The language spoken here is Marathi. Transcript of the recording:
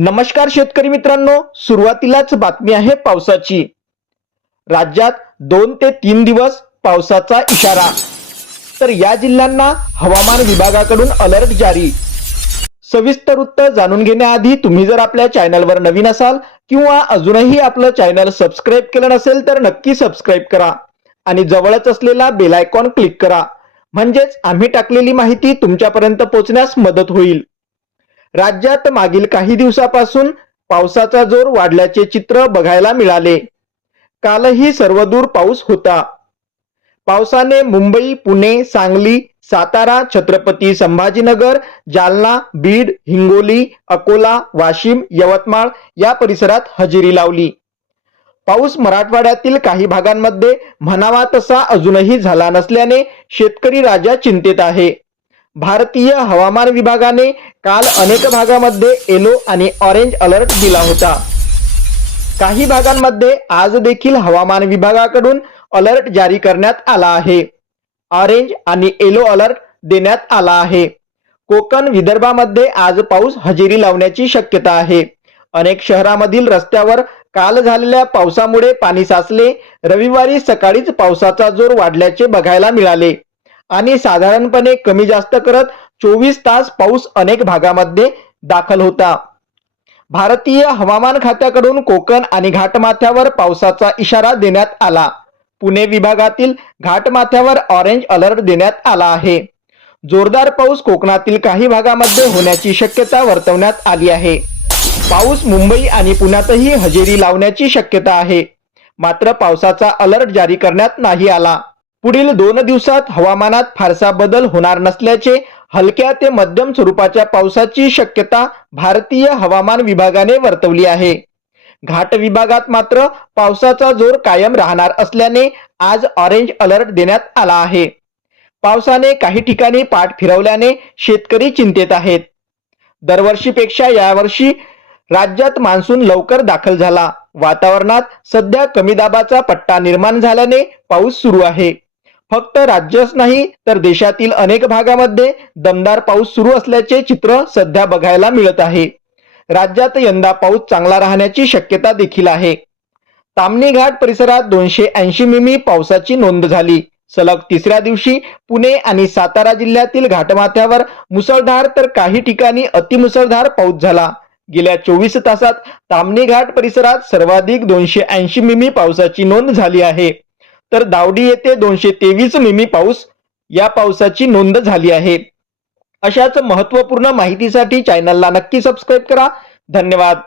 नमस्कार शेतकरी मित्रांनो सुरुवातीलाच बातमी आहे पावसाची. राज्यात दोन ते तीन दिवस पावसाचा इशारा. तर या जिल्ह्यांना हवामान विभागाकडून अलर्ट जारी. सविस्तर वृत्त जाणून घेण्याआधी तुम्ही जर आपल्या चॅनलवर नवीन असाल किंवा अजूनही आपलं चॅनल सबस्क्राईब केलं नसेल तर नक्की सबस्क्राईब करा आणि जवळच असलेला बेलायकॉन क्लिक करा. म्हणजेच आम्ही टाकलेली माहिती तुमच्यापर्यंत पोहोचण्यास मदत होईल. राज्यात मागील काही दिवसापासून पावसाचा जोर वाढल्याचे चित्र बघायला मिळाले. कालही सर्वदूर पाऊस होता. पावसाने मुंबई पुणे सांगली सातारा छत्रपती संभाजीनगर जालना बीड हिंगोली अकोला वाशिम यवतमाळ या परिसरात हजेरी लावली. पाऊस मराठवाड्यातील काही भागांमध्ये म्हणावा तसा अजूनही झाला नसल्याने शेतकरी राजा चिंतेत आहे. भारतीय हवामान विभागाने काल अनेक भागामध्ये येलो आणि ऑरेंज अलर्ट दिला होता. काही भागांमध्ये आज देखील हवामान विभागाकडून अलर्ट जारी करण्यात आला आहे. ऑरेंज आणि येलो अलर्ट देण्यात आला आहे. कोकण विदर्भामध्ये आज पाऊस हजेरी लावण्याची शक्यता आहे. अनेक शहरामधील रस्त्यावर काल झालेल्या पावसामुळे पाणी साचले रविवारी सकाळीच पावसाचा जोर वाढल्याचे बघायला मिळाले. आणि साधारणपणे कमी जास्त करत चोवीस तास पाऊस अनेक भागामध्ये दाखल होता. भारतीय हवामान खात्याकडून कोकण आणि घाटमाथ्यावर पावसाचा इशारा देण्यात आला. पुणे विभागातील घाटमाथ्यावर ऑरेंज अलर्ट देण्यात आला आहे. जोरदार पाऊस कोकणातील काही भागामध्ये होण्याची शक्यता वर्तवण्यात आली आहे. पाऊस मुंबई आणि पुण्यातही हजेरी लावण्याची शक्यता आहे. मात्र पावसाचा अलर्ट जारी करण्यात नाही आला. पुढील दोन दिवसात हवामानात फारसा बदल होणार नसल्याचे हलक्या ते मध्यम स्वरूपाच्या पावसाची शक्यता भारतीय हवामान विभागाने वर्तवली आहे. घाट विभागात मात्र पावसाचा जोर कायम राहणार असल्याने आज ऑरेंज अलर्ट देण्यात आला आहे. पावसाने काही ठिकाणी पाठ फिरवल्याने शेतकरी चिंतेत आहेत. दरवर्षीपेक्षा यावर्षी राज्यात मान्सून लवकर दाखल झाला. वातावरणात सध्या कमी दाबाचा पट्टा निर्माण झाल्याने पाऊस सुरू आहे. फक्त राज्यच नाही तर देशातील अनेक भागामध्ये दमदार पाऊस सुरू असल्याचे चित्र सध्या बघायला मिळत आहे. राज्यात यंदा पाऊस चांगला राहण्याची शक्यता देखील आहे. तामणी घाट परिसरात दोनशे ऐंशी मिमी पावसाची नोंद झाली. सलग तिसऱ्या दिवशी पुणे आणि सातारा जिल्ह्यातील घाटमाथ्यावर मुसळधार तर काही ठिकाणी अतिमुसळधार पाऊस झाला. गेल्या चोवीस तासात तामणी घाट परिसरात सर्वाधिक दोनशे ऐंशी मिमी पावसाची नोंद झाली आहे. तर दावडी येथे दोनशे तेवीस मिमी पाऊस या पावसाची नोंद झाली आहे. अशाच महत्त्वपूर्ण माहितीसाठी चॅनलला नक्की सबस्क्राईब करा. धन्यवाद.